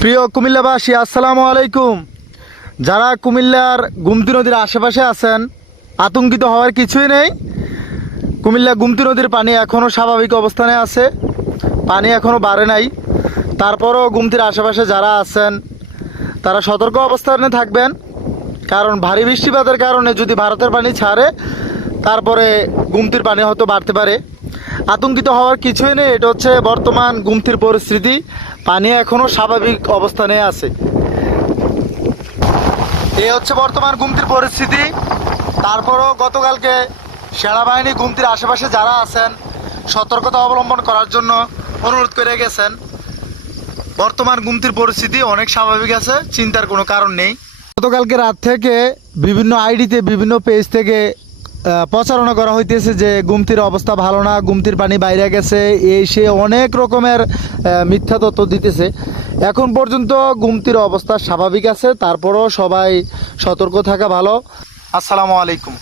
প্রিয় কুমিল্লাবাসী, আসসালামু আলাইকুম। যারা কুমিল্লার গুমতি নদীর আশেপাশে আছেন, আতঙ্কিত হওয়ার কিছুই নেই। কুমিল্লা গুমতি নদীর পানি এখনও স্বাভাবিক অবস্থানে আছে। পানি এখনও বাড়ে নাই। তারপরও গুমতির আশেপাশে যারা আছেন, তারা সতর্ক অবস্থানে থাকবেন। কারণ ভারী বৃষ্টিপাতের কারণে যদি ভারতের পানি ছাড়ে, তারপরে গুমতির পানি হয়তো বাড়তে পারে। আতঙ্কিত হওয়ার কিছুই নেই, এটা হচ্ছে বর্তমান গুমতির পরিস্থিতি। পানি এখনও স্বাভাবিক অবস্থানে আছে। এ হচ্ছে বর্তমান গুমতির পরিস্থিতি। তারপরও গতকালকে সেনাবাহিনী গুমতির আশেপাশে যারা আছেন, সতর্কতা অবলম্বন করার জন্য অনুরোধ করে গেছেন। বর্তমান গুমতির পরিস্থিতি অনেক স্বাভাবিক আছে, চিন্তার কোনো কারণ নেই। গতকালকে রাত থেকে বিভিন্ন আইডিতে, বিভিন্ন পেজ থেকে প্রচারণা করা হইতেছে যে গুমতির অবস্থা ভালো না, গুমতির পানি বাইরে গেছে, এই সে অনেক রকমের মিথ্যা তথ্য দিতেছে। এখন পর্যন্ত গুমতির অবস্থা স্বাভাবিক আছে, তারপরও সবাই সতর্ক থাকা ভালো। আসসালামু আলাইকুম।